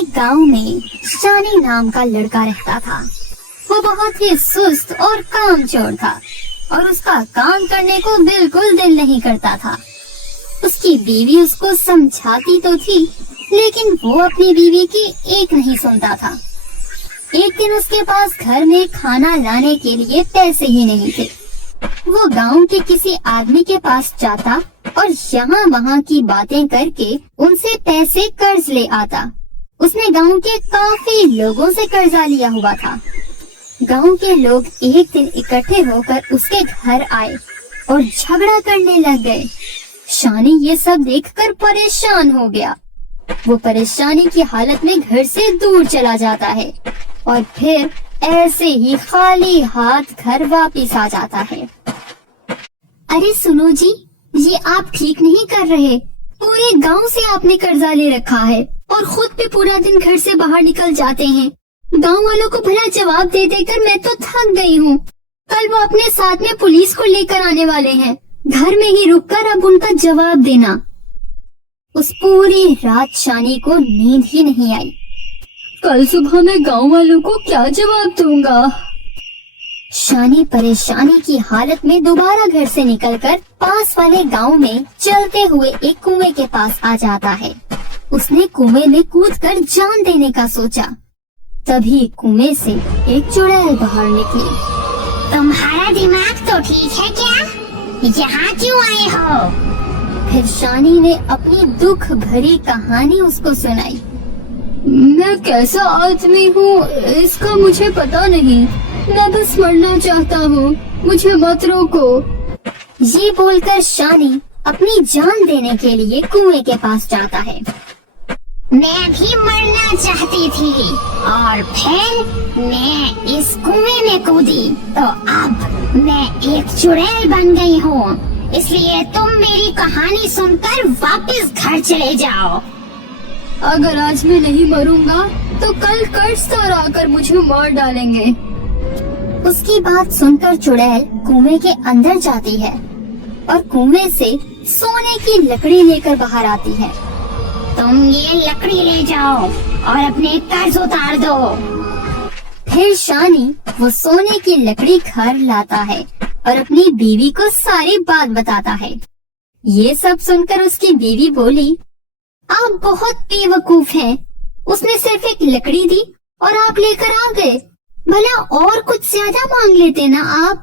एक गांव में शानी नाम का लड़का रहता था। वो बहुत ही सुस्त और कामचोर था और उसका काम करने को बिल्कुल दिल नहीं करता था। उसकी बीवी उसको समझाती तो थी, लेकिन वो अपनी बीवी की एक नहीं सुनता था। एक दिन उसके पास घर में खाना लाने के लिए पैसे ही नहीं थे। वो गांव के किसी आदमी के पास जाता और यहाँ वहाँ की बातें करके उनसे पैसे कर्ज ले आता। उसने गांव के काफी लोगों से कर्जा लिया हुआ था। गांव के लोग एक दिन इकट्ठे होकर उसके घर आए और झगड़ा करने लग गए। शानी ये सब देखकर परेशान हो गया। वो परेशानी की हालत में घर से दूर चला जाता है और फिर ऐसे ही खाली हाथ घर वापिस आ जाता है। अरे सुनो जी, ये आप ठीक नहीं कर रहे। पूरे गांव से आपने कर्जा ले रखा है और खुद भी पूरा दिन घर से बाहर निकल जाते हैं। गांव वालों को भला जवाब दे देकर मैं तो थक गई हूँ। कल वो अपने साथ में पुलिस को लेकर आने वाले हैं। घर में ही रुककर अब उनका जवाब देना। उस पूरी रात शानी को नींद ही नहीं आई। कल सुबह मैं गांव वालों को क्या जवाब दूंगा? शानी परेशानी की हालत में दोबारा घर से निकलकर पास वाले गांव में चलते हुए एक कुएं के पास आ जाता है। उसने कुएं में कूदकर जान देने का सोचा। तभी कुएं से एक चुड़ैल बाहर निकली। तुम्हारा दिमाग तो ठीक है क्या? यहाँ क्यों आए हो? फिर शानी ने अपनी दुख भरी कहानी उसको सुनाई। मैं कैसा आदमी हूँ इसका मुझे पता नहीं। मैं बस मरना चाहता हूँ, मुझे मत रोको। ये बोलकर शानी अपनी जान देने के लिए कुएं के पास जाता है। मैं भी मरना चाहती थी और फिर मैं इस कुएं में कूदी तो अब मैं एक चुड़ैल बन गई हूँ। इसलिए तुम मेरी कहानी सुनकर वापस घर चले जाओ। अगर आज मैं नहीं मरूंगा तो कल कर्जदार आकर मुझे मार डालेंगे। उसकी बात सुनकर चुड़ैल कुएं के अंदर जाती है और कुएं से सोने की लकड़ी लेकर बाहर आती है। तुम ये लकड़ी ले जाओ और अपने कर्ज उतार दो। फिर शानी वो सोने की लकड़ी घर लाता है और अपनी बीवी को सारी बात बताता है। ये सब सुनकर उसकी बीवी बोली, आप बहुत बेवकूफ हैं। उसने सिर्फ एक लकड़ी दी और आप लेकर आ गए। भला और कुछ ज्यादा मांग लेते ना आप।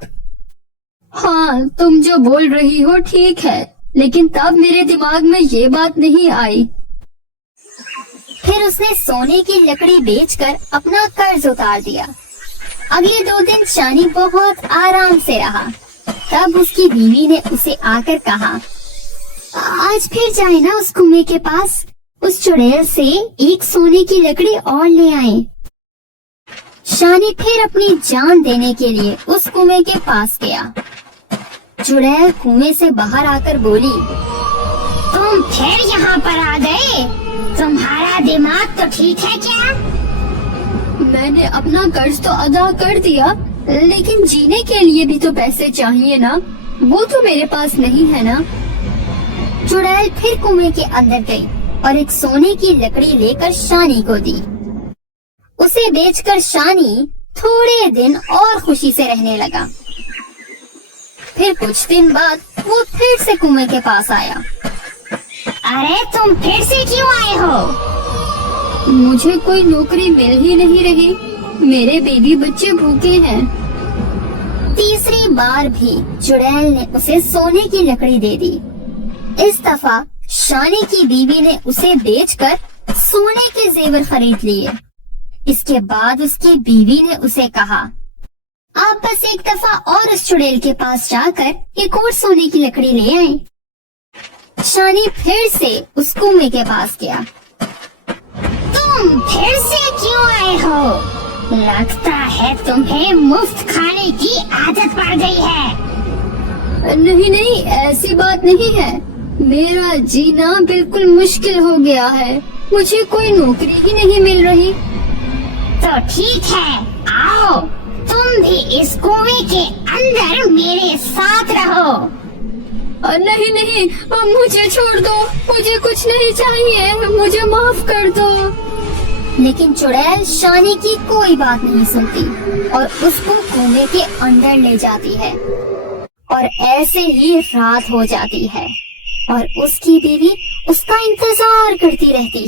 हाँ, तुम जो बोल रही हो ठीक है, लेकिन तब मेरे दिमाग में ये बात नहीं आई। फिर उसने सोने की लकड़ी बेचकर अपना कर्ज उतार दिया। अगले 2 दिन शानी बहुत आराम से रहा। तब उसकी बीवी ने उसे आकर कहा, आज फिर जाए ना उस कुएं के पास, उस चुड़ैल से एक सोने की लकड़ी और ले आए। शानी फिर अपनी जान देने के लिए उस कुएं के पास गया। चुड़ैल कुएं से बाहर आकर बोली, तुम फिर यहाँ पर आ गए? तुम्हारा दिमाग तो ठीक है क्या? मैंने अपना कर्ज तो अदा कर दिया, लेकिन जीने के लिए भी तो पैसे चाहिए ना। वो तो मेरे पास नहीं है ना। चुड़ैल फिर कुएं के अंदर गई और एक सोने की लकड़ी लेकर शानी को दी। उसे बेचकर शानी थोड़े दिन और खुशी से रहने लगा। फिर कुछ दिन बाद वो फिर से कुएं के पास आया। अरे तुम फिर से क्यों आए हो? मुझे कोई नौकरी मिल ही नहीं रही। मेरे बेबी बच्चे भूखे हैं। तीसरी बार भी चुड़ैल ने उसे सोने की लकड़ी दे दी। इस दफा शानी की बीवी ने उसे बेचकर सोने के जेवर खरीद लिए। इसके बाद उसकी बीवी ने उसे कहा, आप बस एक दफा और उस चुड़ैल के पास जाकर एक और सोने की लकड़ी ले आए। शानी फिर से उस कुएं के पास गया। तुम फिर से क्यों आए हो? लगता है तुम्हें मुफ्त खाने की आदत पड़ गई है। नहीं नहीं, ऐसी बात नहीं है। मेरा जीना बिल्कुल मुश्किल हो गया है। मुझे कोई नौकरी ही नहीं मिल रही। तो ठीक है, आओ तुम भी इस कुएं के अंदर मेरे साथ रहो। नहीं नहीं, मुझे छोड़ दो। मुझे कुछ नहीं चाहिए। मुझे माफ कर दो। लेकिन चुड़ैल शानी की कोई बात नहीं सुनती और उसको कुएं के अंदर ले जाती है। और ऐसे ही रात हो जाती है और उसकी बीवी उसका इंतजार करती रहती है।